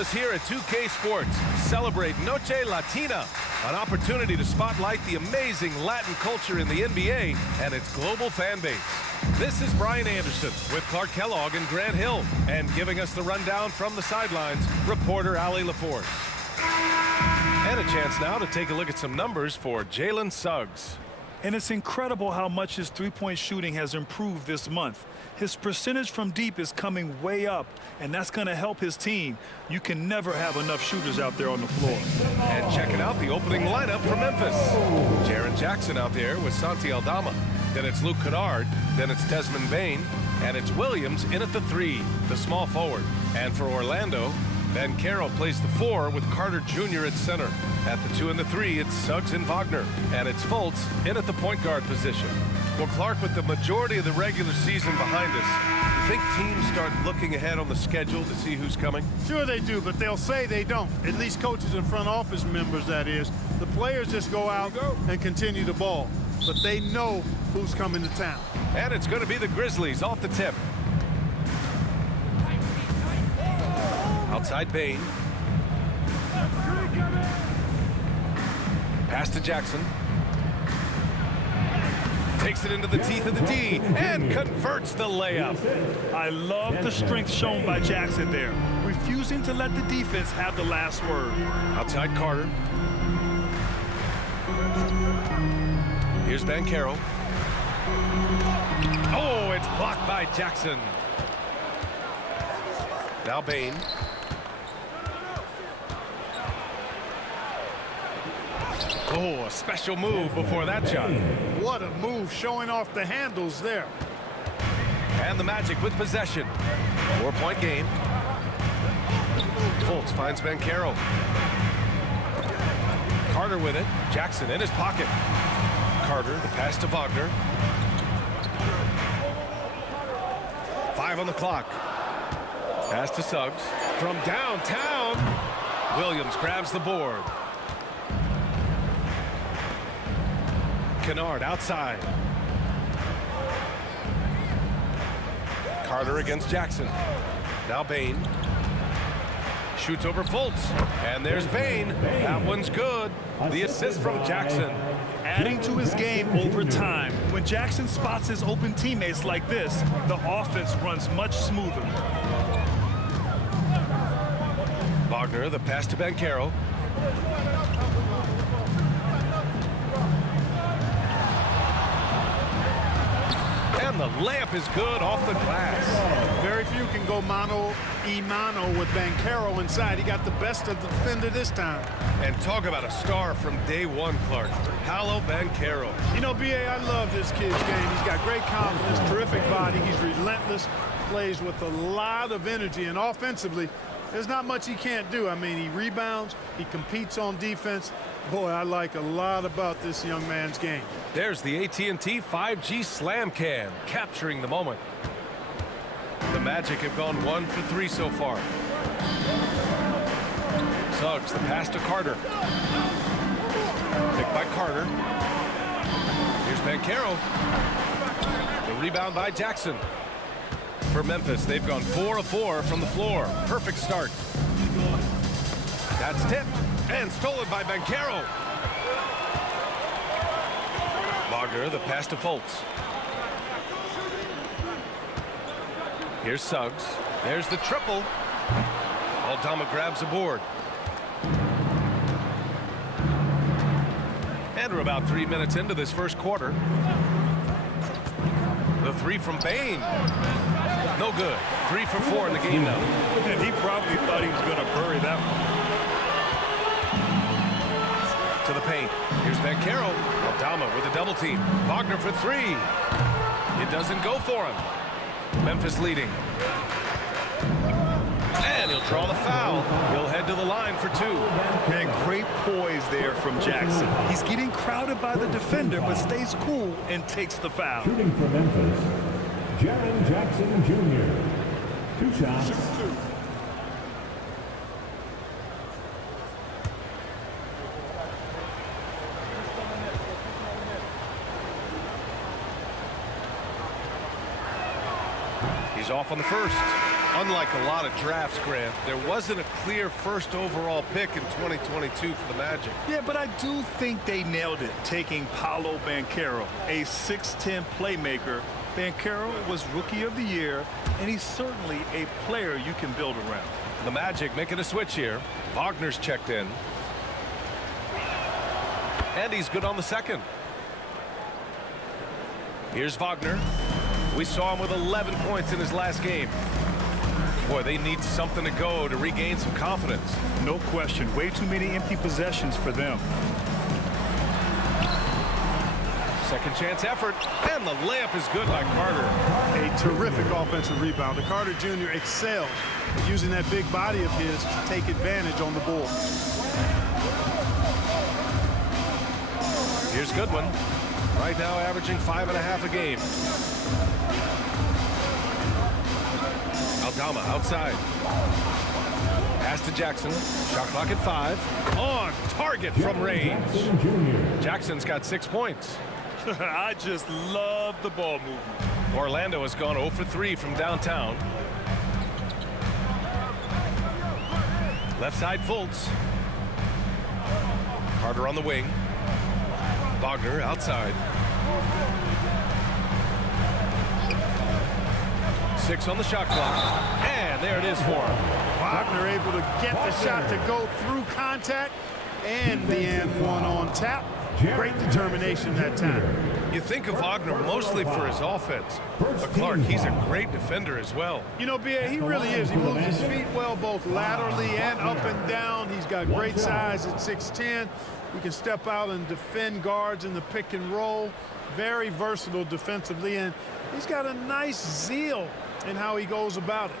us here at 2K Sports celebrate Noche Latina, an opportunity to spotlight the amazing Latin culture in the NBA and its global fan base. This is Brian Anderson with Clark Kellogg and Grant Hill, and giving us the rundown from the sidelines, reporter Allie LaForce. And a chance now to take a look at some numbers for Jalen Suggs. And it's incredible how much his three-point shooting has improved this month. His percentage from deep is coming way up, and that's going to help his team. You can never have enough shooters out there on the floor. And checking out the opening lineup for Memphis. Jaren Jackson out there with Santi Aldama. Then it's Luke Kennard. Then it's Desmond Bane. And it's Williams in at the 3, the small forward. And for Orlando, Banchero plays the 4 with Carter Jr. at center. At the 2 and the 3, it's Suggs and Wagner. And it's Fultz in at the point guard position. Well, Clark, with the majority of the regular season behind us, you think teams start looking ahead on the schedule to see who's coming? Sure they do, but they'll say they don't. At least coaches and front office members, that is. The players just go out and continue to ball. But they know who's coming to town. And it's going to be the Grizzlies off the tip. Outside Bane. Pass to Jackson. Takes it into the teeth of the D and converts the layup. I love the strength shown by Jackson there, refusing to let the defense have the last word. Outside Carter. Here's Banchero. Oh, it's blocked by Jackson. Now Bane. Oh, a special move before that shot. What a move, showing off the handles there. And the Magic with possession. 4-point game. Fultz finds Banchero. Carter with it. Jackson in his pocket. Carter, the pass to Wagner. 5 on the clock. Pass to Suggs. From downtown, Williams grabs the board. Kennard outside. Carter against Jackson. Now Bane. Shoots over Fultz. And there's Bane. That one's good. The assist from Jackson. Adding to his game over time. When Jackson spots his open teammates like this, the offense runs much smoother. Wagner, the pass to Banchero. And the layup is good off the glass. Very few can go mano-a-mano with Banchero inside. He got the best of the defender this time. And talk about a star from day one, Clark. Paolo Banchero. You know, B.A., I love this kid's game. He's got great confidence, terrific body. He's relentless, plays with a lot of energy, and offensively, there's not much he can't do. I mean, he rebounds, he competes on defense. Boy, I like a lot about this young man's game. There's the AT&T 5G Slam Cam, capturing the moment. The Magic have gone 1 for 3 so far. Suggs, the pass to Carter. Picked by Carter. Here's Banchero. The rebound by Jackson. For Memphis, they've gone 4 of 4 from the floor. Perfect start. That's tipped and stolen by Banchero. Wagner, the pass to Fultz. Here's Suggs. There's the triple. Aldama grabs the board. And we're about 3 minutes into this first quarter. The 3 from Bane. No good. 3 for 4 in the game now. And he probably thought he was going to bury that one. To the paint. Here's Banchero. Aldama with a double team. Wagner for 3. It doesn't go for him. Memphis leading. And he'll draw the foul. He'll head to the line for 2. And great poise there from Jackson. He's getting crowded by the defender, but stays cool and takes the foul. Shooting for Memphis, Jaren Jackson Jr. 2 shots. He's off on the first. Unlike a lot of drafts, Grant, there wasn't a clear first overall pick in 2022 for the Magic. Yeah, but I do think they nailed it, taking Paolo Banchero, a 6'10 playmaker. Banchero was Rookie of the Year, and he's certainly a player you can build around. The Magic making a switch here. Wagner's checked in. And he's good on the second. Here's Wagner. We saw him with 11 points in his last game. Boy, they need something to go to regain some confidence. No question. Way too many empty possessions for them. Second chance effort. And the layup is good by Carter. A terrific offensive rebounder. Carter Jr. excels at using that big body of his to take advantage on the board. Here's Goodwin. Right now averaging 5.5 a game. Aldama outside. Pass to Jackson. Shot clock at 5. On target from range. Jackson's got 6 points. I just love the ball movement. Orlando has gone 0 for 3 from downtown. Left side Fultz. Carter on the wing. Wagner outside. 6 on the shot clock. And there it is for him. Wagner able to get the shot to go through contact and the and one on tap. Great determination that time. You think of Wagner mostly for his offense, but Clark, he's a great defender as well. You know, B.A., he really is. He moves his feet well both laterally and up and down. He's got great size at 6'10". He can step out and defend guards in the pick and roll. Very versatile defensively, and he's got a nice zeal in how he goes about it.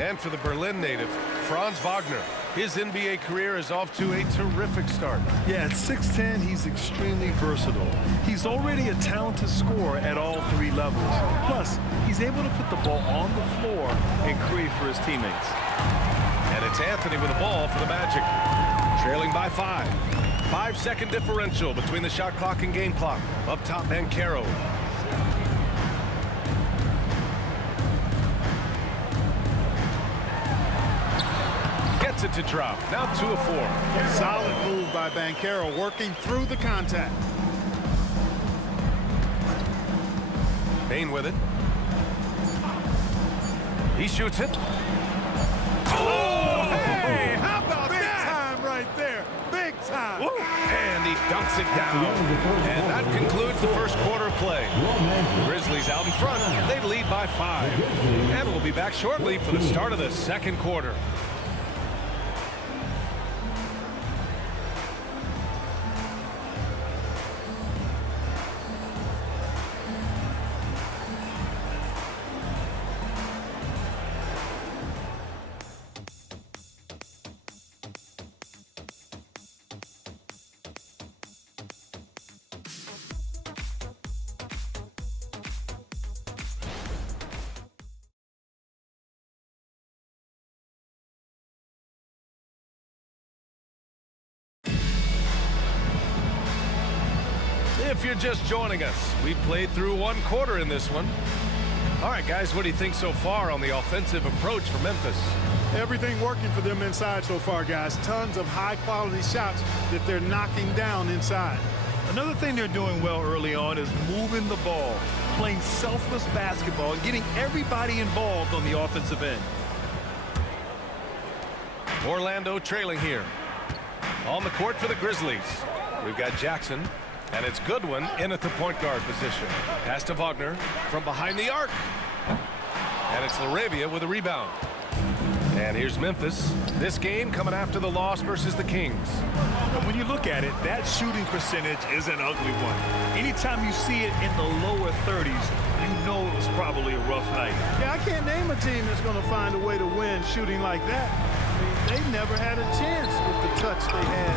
And for the Berlin native, Franz Wagner. His NBA career is off to a terrific start. Yeah, at 6'10", he's extremely versatile. He's already a talented scorer at all 3 levels. Plus, he's able to put the ball on the floor and create for his teammates. And it's Anthony with the ball for the Magic. Trailing by 5. 5-second differential between the shot clock and game clock. Up top, Banchero. Gets it to drop. Now 2 of 4. Solid move by Banchero, working through the contact. Bain with it. He shoots it. Oh, hey, how about Big that? time right there. Big time. And he dunks it down. And that concludes the first quarter of play. Grizzlies out in front. They lead by 5. And we'll be back shortly for the start of the second quarter. If you're just joining us, we played through 1 quarter in this one. All right, guys, what do you think so far on the offensive approach for Memphis? Everything working for them inside so far, guys. Tons of high-quality shots that they're knocking down inside. Another thing they're doing well early on is moving the ball, playing selfless basketball, and getting everybody involved on the offensive end. Orlando trailing here. On the court for the Grizzlies. We've got Jackson. And it's Goodwin in at the point guard position. Pass to Wagner from behind the arc. And it's LaRavia with a rebound. And here's Memphis. This game coming after the loss versus the Kings. And when you look at it, that shooting percentage is an ugly one. Anytime you see it in the lower 30s, you know it was probably a rough night. Yeah, I can't name a team that's going to find a way to win shooting like that. I mean, they never had a chance with the touch they had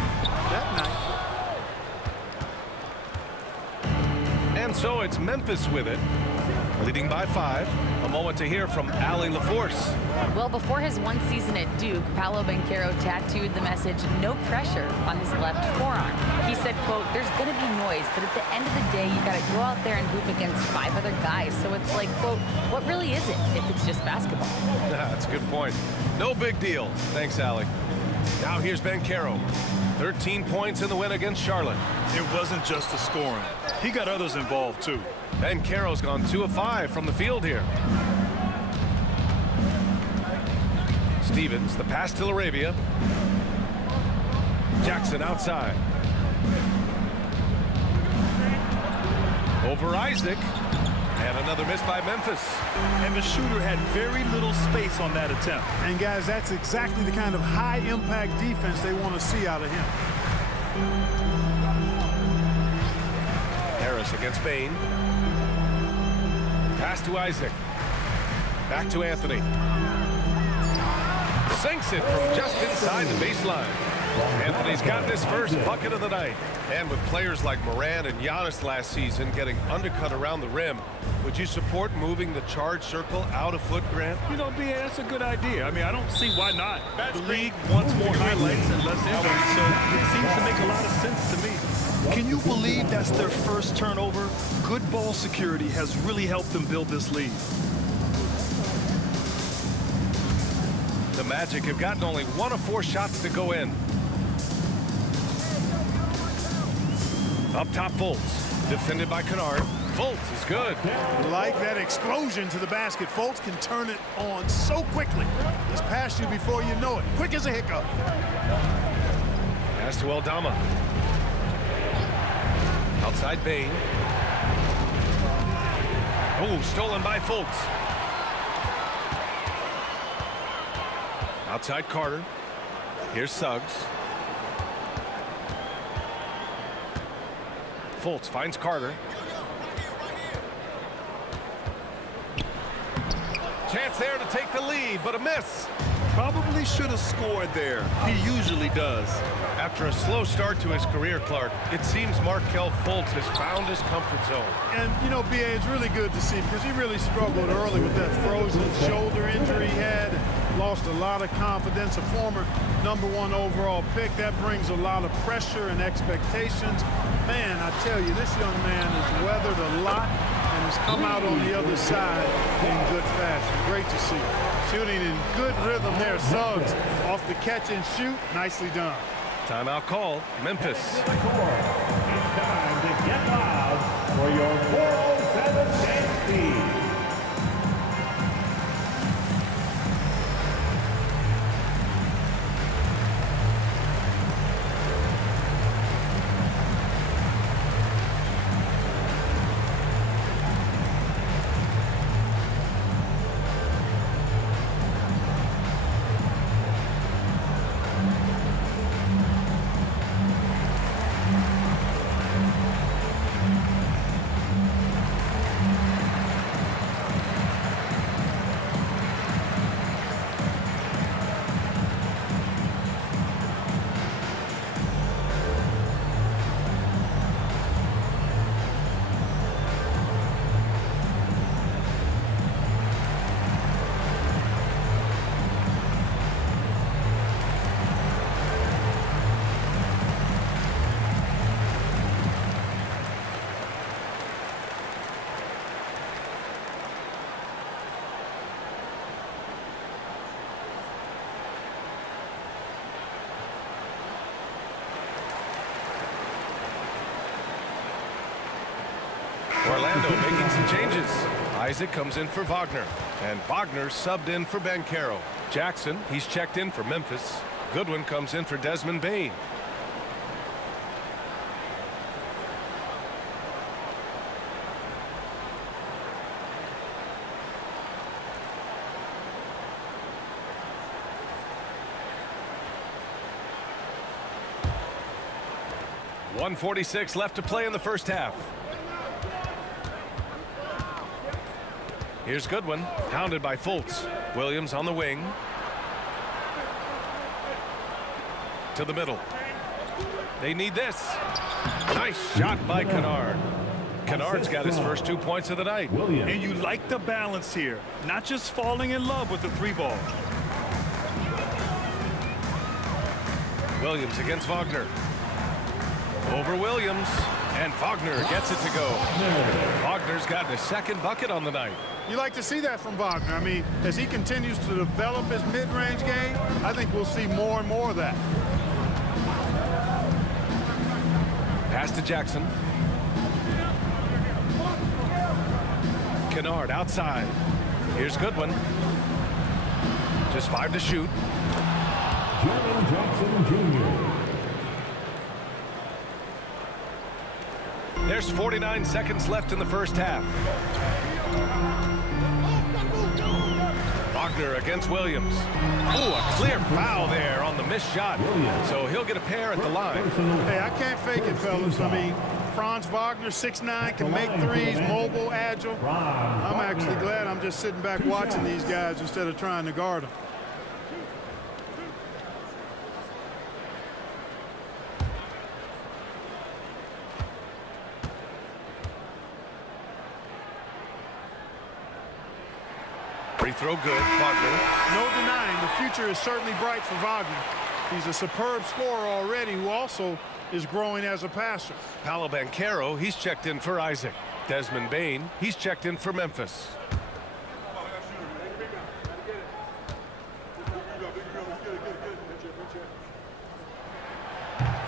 that night. And so it's Memphis with it. Leading by 5. A moment to hear from Allie LaForce. Well, before his one season at Duke, Paolo Banchero tattooed the message, "No pressure," on his left forearm. He said, quote, "There's going to be noise, but at the end of the day, you got to go out there and hoop against 5 other guys. So it's like, quote, what really is it if it's just basketball?" That's a good point. No big deal. Thanks, Allie. Now here's Banchero. 13 points in the win against Charlotte. It wasn't just the scoring. He got others involved, too. Banchero's gone 2 of 5 from the field here. Stevens, the pass to Laravia. Jackson outside. Over Isaac. And another miss by Memphis. And the shooter had very little space on that attempt. And guys, that's exactly the kind of high-impact defense they want to see out of him. Harris against Bain. Pass to Isaac. Back to Anthony. Sinks it from just inside the baseline. Anthony's got his first bucket of the night. And with players like Moran and Giannis last season getting undercut around the rim, would you support moving the charge circle out a foot, Grant? You know, B.A., that's a good idea. I mean, I don't see why not. The league wants more highlights and less injuries, so it seems to make a lot of sense to me. Can you believe that's their first turnover? Good ball security has really helped them build this lead. The Magic have gotten only 1 of 4 shots to go in. Up top, Fultz. Defended by Kennard. Fultz is good. Like that explosion to the basket. Fultz can turn it on so quickly. He's past you before you know it. Quick as a hiccup. Pass to Aldama. Outside Bain. Oh, stolen by Fultz. Outside Carter. Here's Suggs. Fultz finds Carter. Chance there to take the lead, but a miss. Probably should have scored there. He usually does. After a slow start to his career, Clark, it seems Markelle Fultz has found his comfort zone. And, you know, B.A., it's really good to see because he really struggled early with that frozen shoulder injury he had. Lost a lot of confidence. A former #1 overall pick. That brings a lot of pressure and expectations. Man, I tell you, this young man has weathered a lot and has come out on the other side in good fashion. Great to see. Shooting in good rhythm there. Suggs off the catch and shoot. Nicely done. Timeout called. Memphis. It's time to get loud for your 407 chance lead. Orlando making some changes. Isaac comes in for Wagner. And Wagner subbed in for Banchero. Jackson, he's checked in for Memphis. Goodwin comes in for Desmond Bain. .146 left to play in the first half. Here's Goodwin, hounded by Fultz. Williams on the wing. To the middle. They need this. Nice shot by Kennard. Kennard's got his first 2 points of the night. And you like the balance here, not just falling in love with the 3-ball. Williams against Wagner. Over Williams, and Wagner gets it to go. Wagner's gotten his second bucket on the night. You like to see that from Wagner. I mean, as he continues to develop his mid-range game, I think we'll see more and more of that. Pass to Jackson. Kennard outside. Here's Goodwin. Just 5 to shoot. Jaren Jackson Jr. There's 49 seconds left in the first half. Wagner against Williams. Ooh, a clear foul there on the missed shot. So he'll get a pair at the line. Hey, I can't fake it, fellas. I mean, Franz Wagner, 6'9", can make threes, mobile, agile. I'm actually glad I'm just sitting back watching these guys instead of trying to guard them. Free throw good, Wagner. No denying, the future is certainly bright for Wagner. He's a superb scorer already who also is growing as a passer. Paolo Banchero, he's checked in for Isaac. Desmond Bane, he's checked in for Memphis.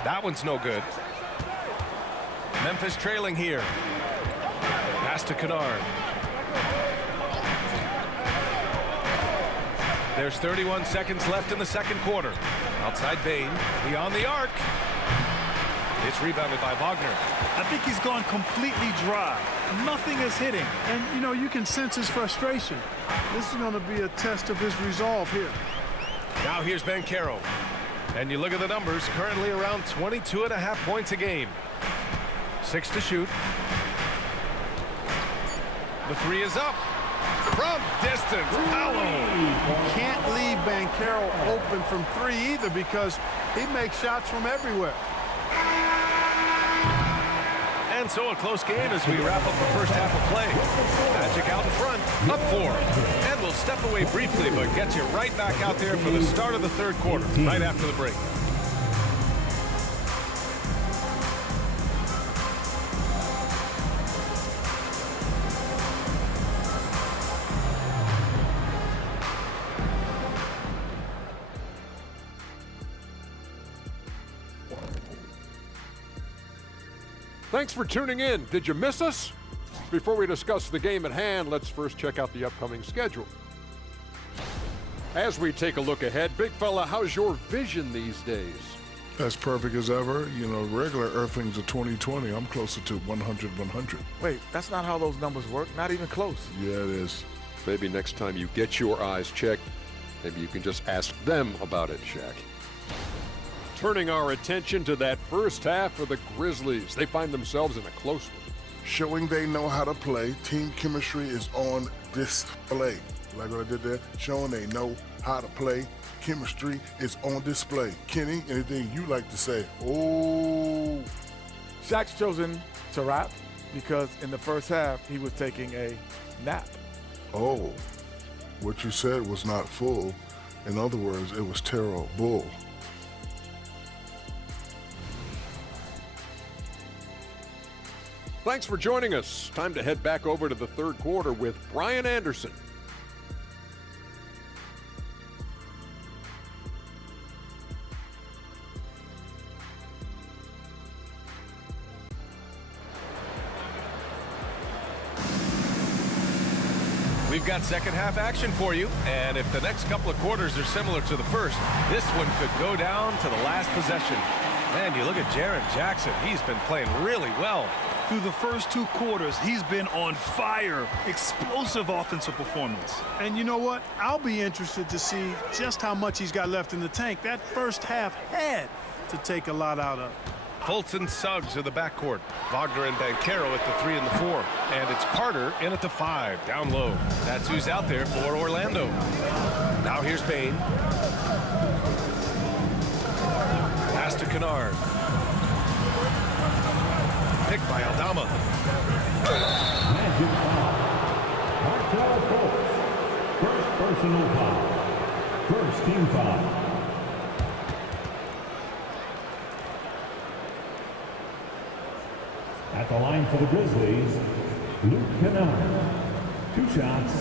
That one's no good. Memphis trailing here. Pass to Kennard. There's 31 seconds left in the second quarter. Outside Bane, beyond the arc. It's rebounded by Wagner. I think he's gone completely dry. Nothing is hitting. And, you know, you can sense his frustration. This is going to be a test of his resolve here. Now here's Banchero. And you look at the numbers, currently around 22.5 points a game. 6 to shoot. The 3 is up. From distance, Paolo. Can't leave Banchero open from 3 either because he makes shots from everywhere. And so a close game as we wrap up the first half of play. Magic out in front, up 4. And we'll step away briefly, but get you right back out there for the start of the third quarter, right after the break. Thanks for tuning in. Did you miss us? Before we discuss the game at hand, let's first check out the upcoming schedule. As we take a look ahead, big fella, how's your vision these days? As perfect as ever. You know, regular earthlings are 20/20. I'm closer to 100/100. Wait, that's not how those numbers work. Not even close. Yeah, it is. Maybe next time you get your eyes checked, maybe you can just ask them about it, Shaq. Turning our attention to that first half for the Grizzlies. They find themselves in a close one. Showing they know how to play. Team chemistry is on display. Like what I did there? Showing they know how to play. Chemistry is on display. Kenny, anything you like to say? Oh. Shaq's chosen to rap because in the first half, he was taking a nap. Oh. What you said was not full. In other words, it was terrible. Thanks for joining us. Time to head back over to the third quarter with Brian Anderson. We've got second half action for you, and if the next couple of quarters are similar to the first, this one could go down to the last possession. Man, you look at Jaren Jackson. He's been playing really well. Through the first 2 quarters, he's been on fire. Explosive offensive performance. And you know what? I'll be interested to see just how much he's got left in the tank. That first half had to take a lot out of. Fulton Suggs of the backcourt. Wagner and Banchero at the 3 and the 4. And it's Carter in at the 5, down low. That's who's out there for Orlando. Now here's Bane. Pass to Kennard. Picked by Aldama. Magic foul. Markel Fultz. First personal foul. First team foul. At the line for the Grizzlies, Luke Kennard. 2 shots.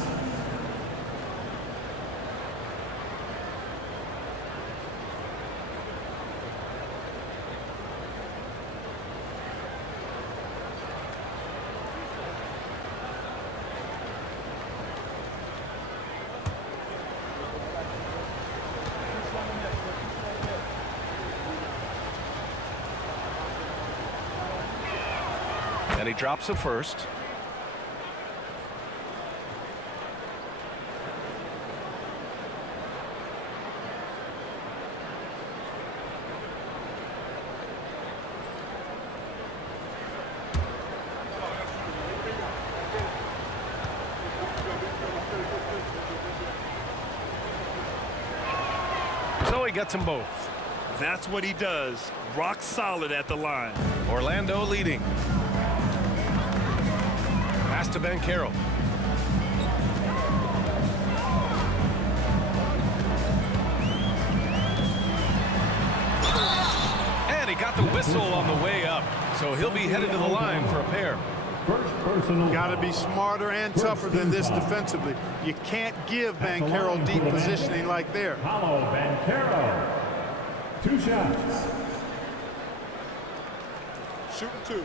And he drops it first. So he gets them both. That's what he does. Rock solid at the line. Orlando leading. Pass to Banchero. And he got the whistle on the way up. So he'll be headed to the line for a pair. First personal. Got to be smarter and tougher than this defensively. You can't give Banchero deep positioning like there. Paolo Banchero. 2 shots. Shooting 2.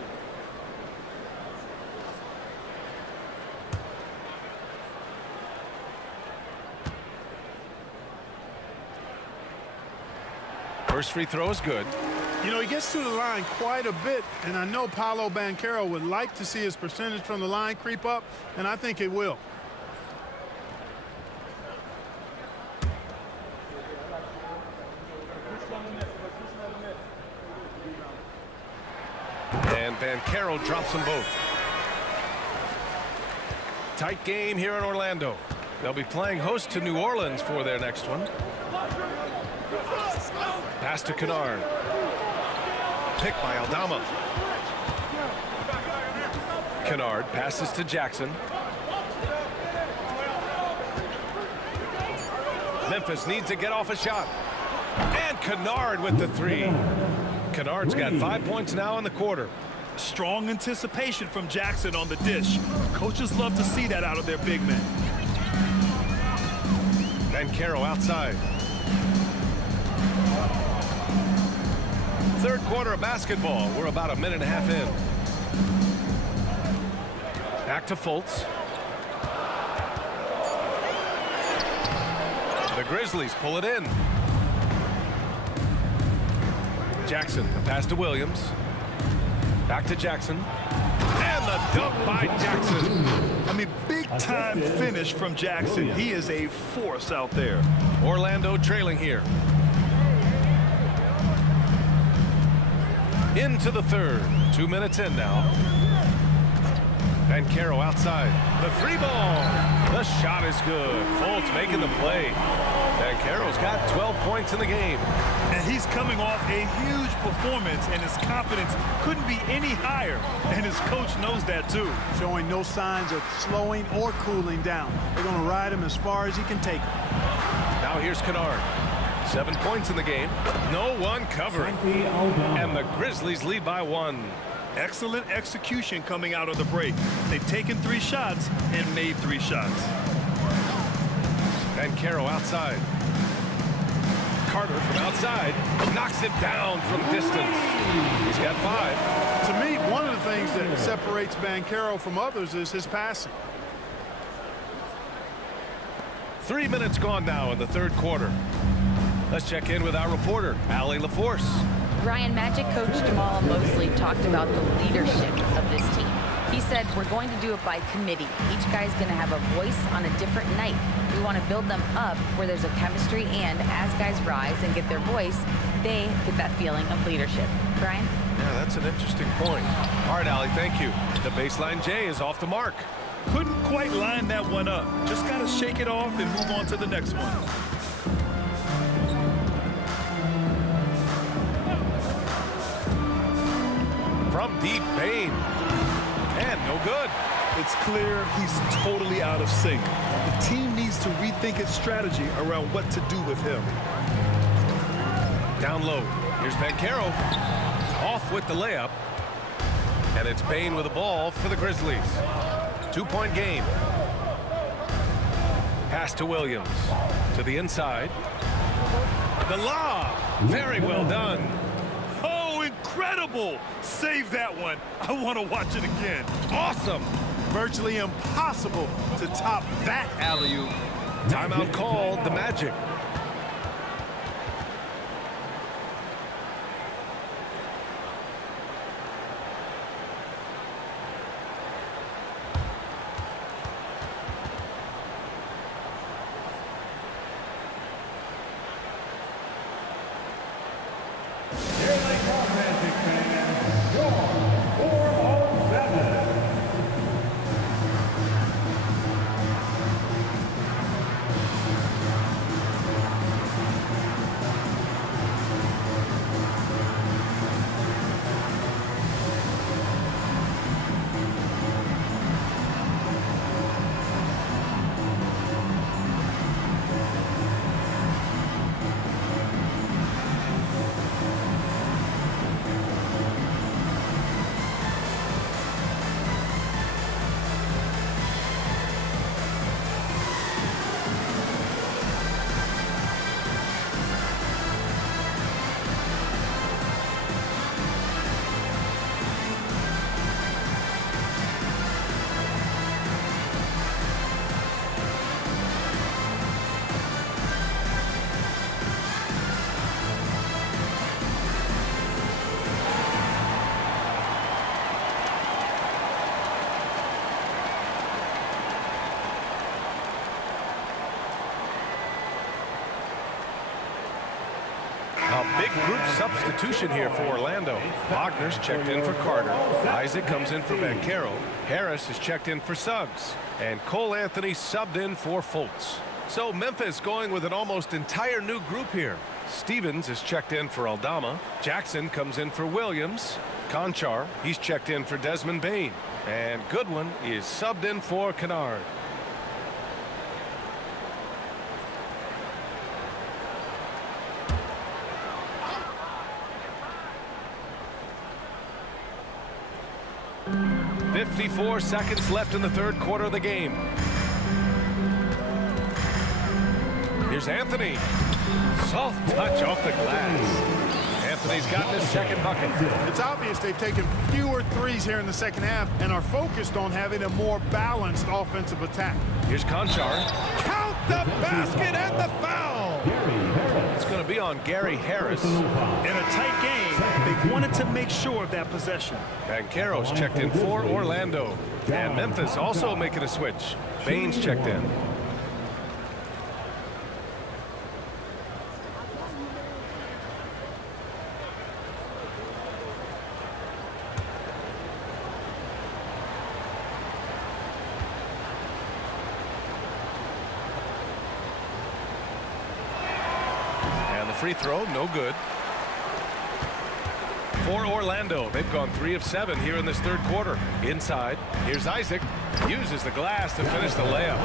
First free throw is good. You know, he gets to the line quite a bit, and I know Paolo Banchero would like to see his percentage from the line creep up, and I think it will. And Banchero drops them both. Tight game here in Orlando. They'll be playing host to New Orleans for their next one. Pass to Kennard. Picked by Aldama. Kennard passes to Jackson. Memphis needs to get off a shot. And Kennard with the 3. Kennard's got 5 points now in the quarter. Strong anticipation from Jackson on the dish. Coaches love to see that out of their big men. Banchero outside. Third quarter of basketball. We're about a minute and a half in. Back to Fultz. The Grizzlies pull it in. Jackson, the pass to Williams. Back to Jackson. And the dunk by Jackson. I mean, big-time finish from Jackson. He is a force out there. Orlando trailing here. Into the third. 2 minutes in now. Banchero outside. The 3-ball. The shot is good. Fultz making the play. Banchero's got 12 points in the game. And he's coming off a huge performance, and his confidence couldn't be any higher. And his coach knows that, too. Showing no signs of slowing or cooling down. They're going to ride him as far as he can take him. Now here's Kennard. 7 points in the game. No one covering. And the Grizzlies lead by 1. Excellent execution coming out of the break. They've taken 3 shots and made 3 shots. Banchero outside. Carter from outside knocks it down from distance. He's got 5. To me, one of the things that separates Banchero from others is his passing. 3 minutes gone now in the third quarter. Let's check in with our reporter, Allie LaForce. Ryan, Magic coach Jamal Mosley talked about the leadership of this team. He said, we're going to do it by committee. Each guy's going to have a voice on a different night. We want to build them up where there's a chemistry, and as guys rise and get their voice, they get that feeling of leadership. Brian? Yeah, that's an interesting point. All right, Allie, thank you. The baseline J is off the mark. Couldn't quite line that one up. Just got to shake it off and move on to the next one. From deep, Bain. And no good. It's clear he's totally out of sync. The team needs to rethink its strategy around what to do with him. Down low. Here's Banchero. Off with the layup. And it's Bain with the ball for the Grizzlies. 2-point game. Pass to Williams. To the inside. The lob. Very well done. Oh, incredible! Save that one. I want to watch it again. Awesome. Virtually impossible to top that alley-oop. Timeout called, the Magic. Here they come, Magic fans. Your 407. A big group substitution here for Orlando. Wagner's checked in for Carter. Isaac comes in for Banchero. Harris is checked in for Suggs. And Cole Anthony subbed in for Fultz. So Memphis going with an almost entire new group here. Stevens is checked in for Aldama. Jackson comes in for Williams. Conchar, he's checked in for Desmond Bain. And Goodwin is subbed in for Kennard. .54 seconds left in the third quarter of the game. Here's Anthony. Soft touch off the glass. Anthony's gotten his second bucket. It's obvious they've taken fewer threes here in the second half and are focused on having a more balanced offensive attack. Here's Conchar. Count the basket and the foul. It's going to be on Gary Harris. In a tight game, they wanted to make sure of that possession. Banchero's checked in for Orlando. And Memphis also making a switch. Bain's checked in. Free throw, no good. For Orlando, they've gone 3 of 7 here in this third quarter. Inside, here's Isaac. Uses the glass to finish the layup.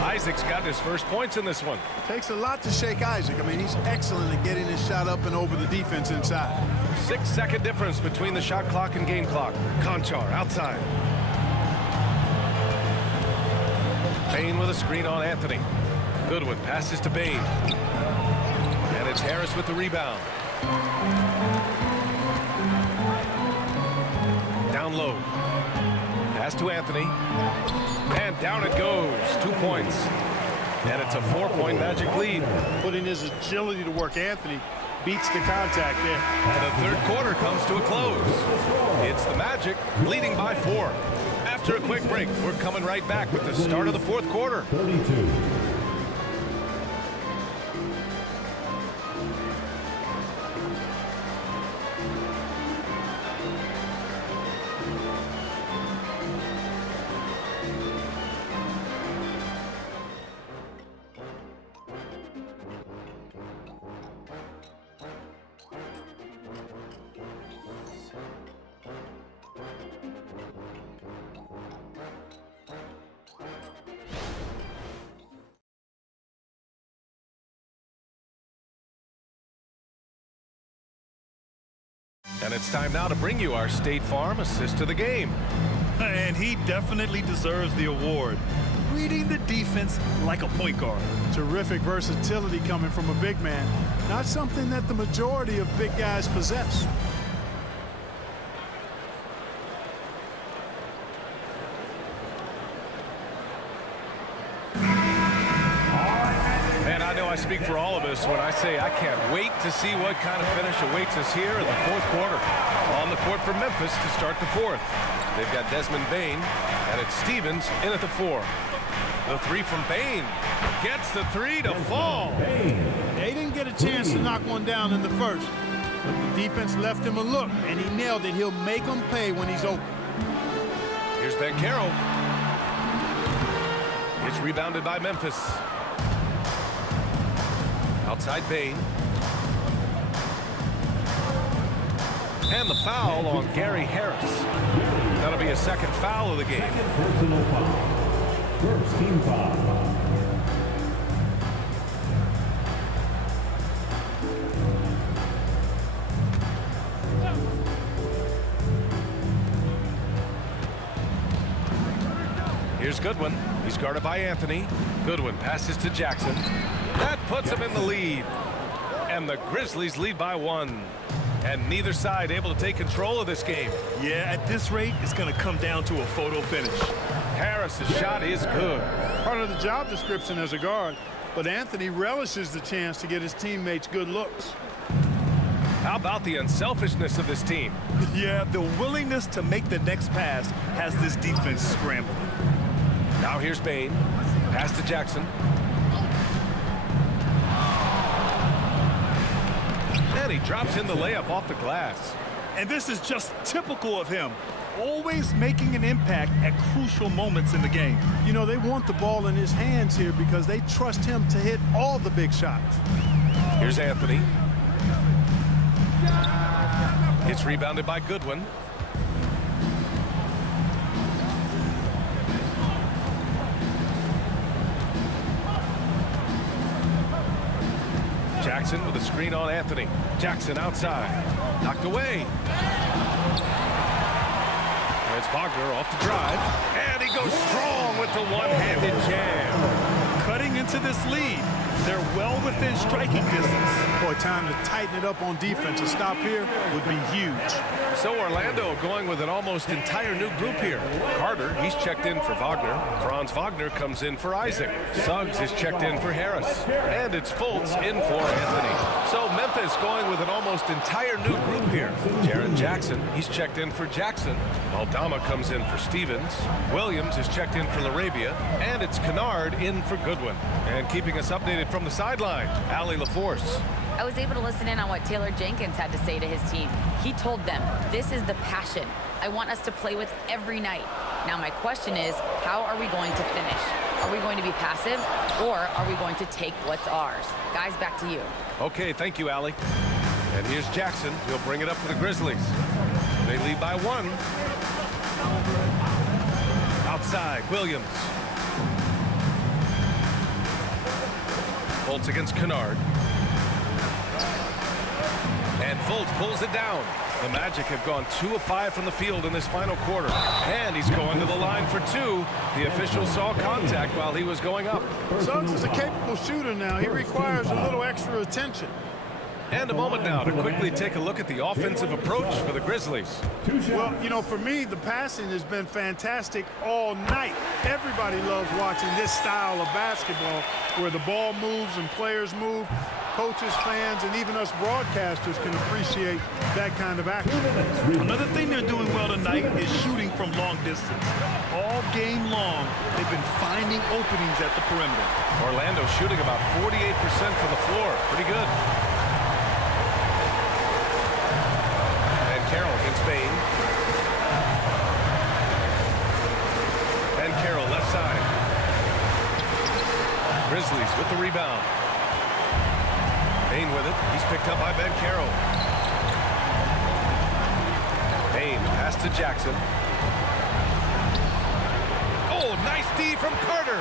Isaac's got his first points in this one. Takes a lot to shake Isaac. I mean, he's excellent at getting his shot up and over the defense inside. 6-second difference between the shot clock and game clock. Conchar outside. Bain with a screen on Anthony. Goodwin passes to Bain. And it's Harris with the rebound. Down low. Pass to Anthony. And down it goes. 2 points. And it's a 4-point Magic lead. Putting his agility to work, Anthony beats the contact there. And the third quarter comes to a close. It's the Magic leading by 4. After a quick break, we're coming right back with the start of the fourth quarter. 32. And it's time now to bring you our State Farm assist to the game. And he definitely deserves the award. Reading the defense like a point guard. Terrific versatility coming from a big man. Not something that the majority of big guys possess. And I know I speak for all of us when I say I can't wait to see what kind of finish awaits us here in the fourth quarter. On the court for Memphis to start the fourth. They've got Desmond Bane, and it's Stevens in at the 4. The 3 from Bane. Gets the 3 to fall. They didn't get a chance to knock one down in the first. But the defense left him a look, and he nailed it. He'll make them pay when he's open. Here's Banchero. It's rebounded by Memphis. Outside Bane. And the foul on Gary Harris. That'll be a second foul of the game. Second personal foul. First team foul. Here's Goodwin. He's guarded by Anthony. Goodwin passes to Jackson. That puts him in the lead. And the Grizzlies lead by 1. And neither side able to take control of this game. Yeah, at this rate, it's going to come down to a photo finish. Harris's shot is good. Part of the job description as a guard. But Anthony relishes the chance to get his teammates good looks. How about the unselfishness of this team? Yeah, the willingness to make the next pass has this defense scrambling. Now here's Bane. Pass to Jackson. And he drops in the layup off the glass. And this is just typical of him. Always making an impact at crucial moments in the game. You know, they want the ball in his hands here because they trust him to hit all the big shots. Here's Anthony. It's rebounded by Goodwin. Jackson with a screen on Anthony. Jackson outside. Knocked away. There's Wagner off the drive. And he goes strong with the one-handed jam. Cutting into this lead. They're well within striking distance. Boy, time to tighten it up on defense. A stop here would be huge. So Orlando going with an almost entire new group here. Carter, he's checked in for Wagner. Franz Wagner comes in for Isaac. Suggs is checked in for Harris. And it's Fultz in for Anthony. So Memphis going with an almost entire new group here. Jaren Jackson, he's checked in for Jackson. Aldama comes in for Stevens. Williams is checked in for LaRabia. And it's Kennard in for Goodwin. And keeping us updated from the sideline, Allie LaForce. I was able to listen in on what Taylor Jenkins had to say to his team. He told them, this is the passion I want us to play with every night. Now my question is, how are we going to finish? Are we going to be passive, or are we going to take what's ours? Guys, back to you. Okay, thank you, Allie. And here's Jackson. He'll bring it up for the Grizzlies. They lead by 1. Outside, Williams. Fultz against Kennard. And Fultz pulls it down. The Magic have gone 2 of 5 from the field in this final quarter. And he's going to the line for 2. The official saw contact while he was going up. Suggs is a capable shooter now. He requires a little extra attention. And a moment now to quickly take a look at the offensive approach for the Grizzlies. Well, you know, for me, the passing has been fantastic all night. Everybody loves watching this style of basketball where the ball moves and players move. Coaches, fans, and even us broadcasters can appreciate that kind of action. Another thing they're doing well tonight is shooting from long distance. All game long, they've been finding openings at the perimeter. Orlando shooting about 48% from the floor. Pretty good. And Carroll against Bane. And Carroll left side. Grizzlies with the rebound. Bane with it. He's picked up by Banchero. Bane pass to Jackson. Oh, nice D from Carter.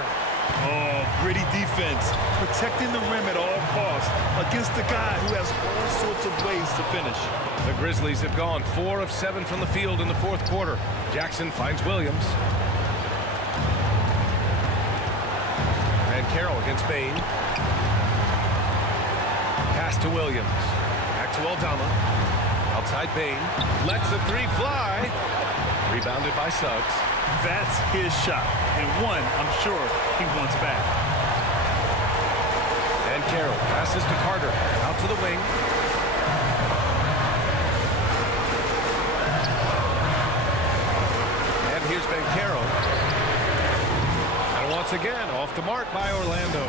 Oh, gritty defense, protecting the rim at all costs against a guy who has all sorts of ways to finish. The Grizzlies have gone 4 of 7 from the field in the fourth quarter. Jackson finds Williams. And Carroll against Bain. Pass to Williams. Back to Aldama. Outside Bain. Lets the three fly. Rebounded by Suggs. That's his shot, and one I'm sure he wants back. And Carroll passes to Carter. Out to the wing. And here's Banchero. And once again, off the mark by Orlando.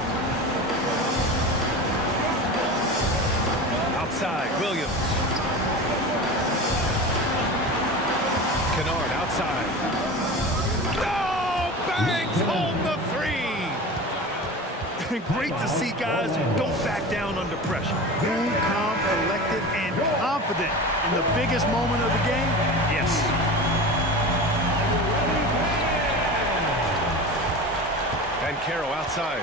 Outside, Williams. Kennard outside. Oh, bangs home the three. Great to see guys who don't back down under pressure. Cool, calm, collected, and confident in the biggest moment of the game. Yes. Banchero outside.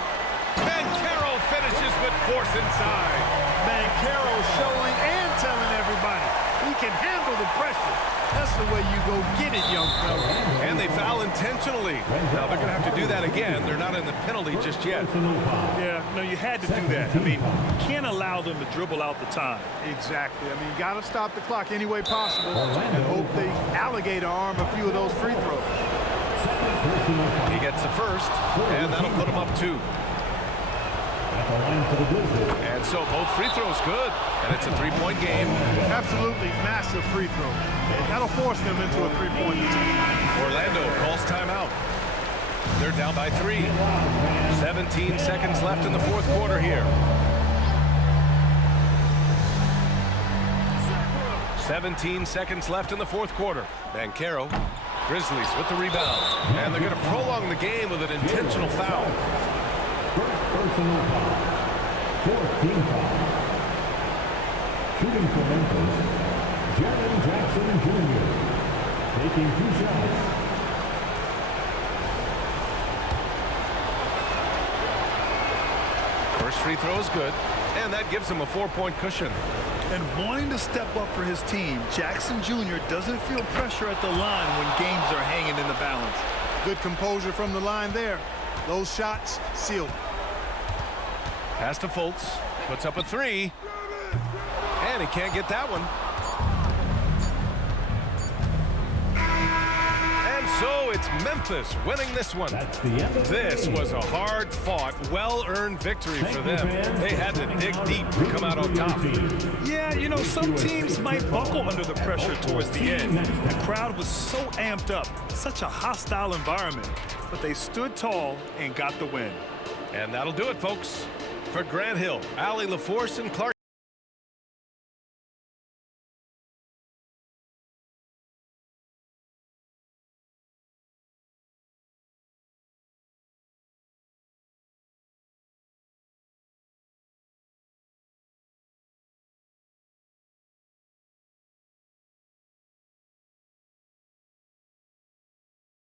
Banchero finishes with force inside. Banchero showing and telling everybody he can handle the pressure. That's the way you go get it, young fella. And they foul intentionally. Now they're going to have to do that again. They're not in the penalty just yet. Yeah, no, you had to do that. I mean, you can't allow them to dribble out the time. Exactly. I mean, you got to stop the clock any way possible and hope they alligator arm a few of those free throws. He gets the first, and that'll put him up 2. And so both free throws good, and it's a 3-point game. Absolutely massive free throw. That'll force them into a 3-point attempt. Orlando calls timeout. They're down by 3. 17 seconds left in the fourth quarter here. 17 seconds left in the fourth quarter. Banchero, Grizzlies with the rebound. And they're going to prolong the game with an intentional foul. First personal foul. 14 foul. Shooting for Memphis, Jaren Jackson Jr. Taking 2 shots. First free throw is good, and that gives him a 4-point cushion. And wanting to step up for his team, Jackson Jr. doesn't feel pressure at the line when games are hanging in the balance. Good composure from the line there. Those shots sealed. Pass to Fultz, puts up a 3, and he can't get that one. And so it's Memphis winning this one. This was a hard-fought, well-earned victory for them. They had to dig deep to come out on top. Yeah, you know, some teams might buckle under the pressure towards the end. The crowd was so amped up, such a hostile environment, but they stood tall and got the win. And that'll do it, folks. For Grant Hill, Allie LaForce, and Clark